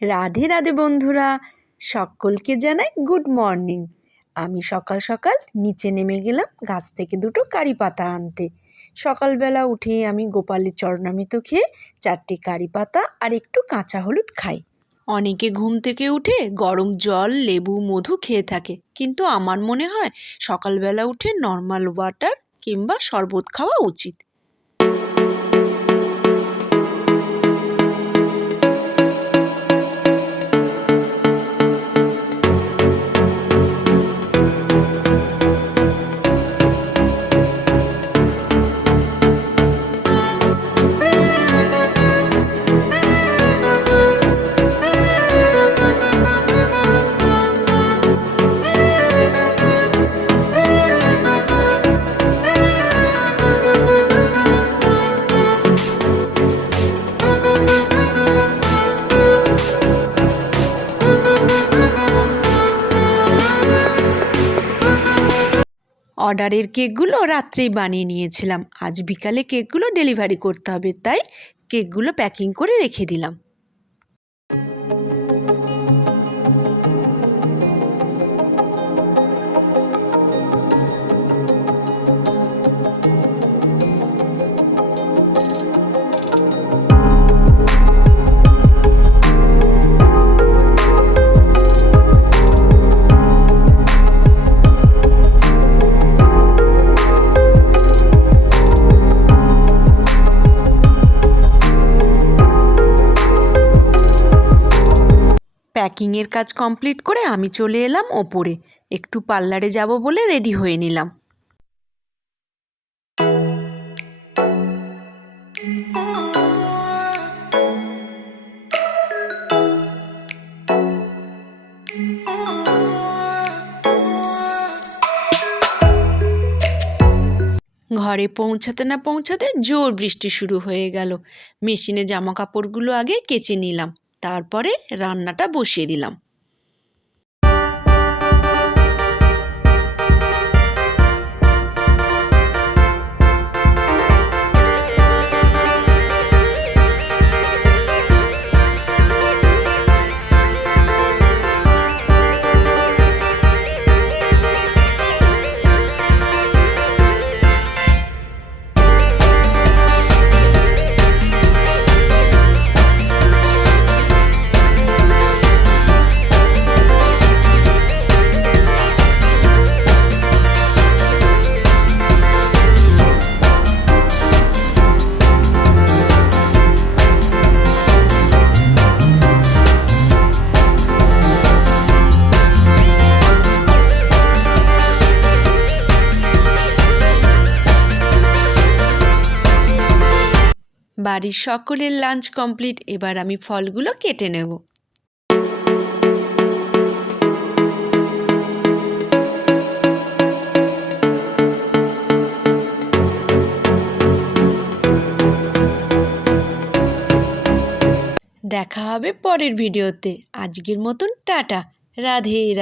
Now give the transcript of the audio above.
রাধে রাধে বন্ধুরা, সকলকে জানাই গুড মর্নিং। আমি সকাল সকাল নিচে নেমে গেলাম গাছ থেকে দুটো কারি পাতা আনতে। সকালবেলা উঠেই আমি গোপালের চরণামৃত খেয়ে 4টি কারি পাতা আর একটু কাঁচা হলুদ খাই। অনেকে ঘুম থেকে উঠে গরম জল, লেবু, মধু খেয়ে থাকে, কিন্তু আমার মনে হয় সকালবেলা উঠে নর্মাল ওয়াটার কিংবা শরবত খাওয়া উচিত। অর্ডারের কেকগুলো রাত্রেই বানিয়ে নিয়েছিলাম। আজ বিকালে কেকগুলো ডেলিভারি করতে হবে, তাই কেকগুলো প্যাকিং করে রেখে দিলাম। প্যাকিংয়ের কাজ কমপ্লিট করে আমি চলে এলাম ওপরে, একটু পার্লারে যাব বলে রেডি হয়ে নিলাম। ঘরে পৌঁছাতে না পৌঁছাতে জোর বৃষ্টি শুরু হয়ে গেল। মেশিনে জামা কাপড়গুলো আগে কেচে নিলাম, তারপরে রান্নাটা বসিয়ে দিলাম। বাড়ির সকলের লাঞ্চ কমপ্লিট, এবার আমি ফলগুলো কেটে নেব। দেখা হবে পরের ভিডিওতে। আজকের মতন টাটা, রাধে রাধে।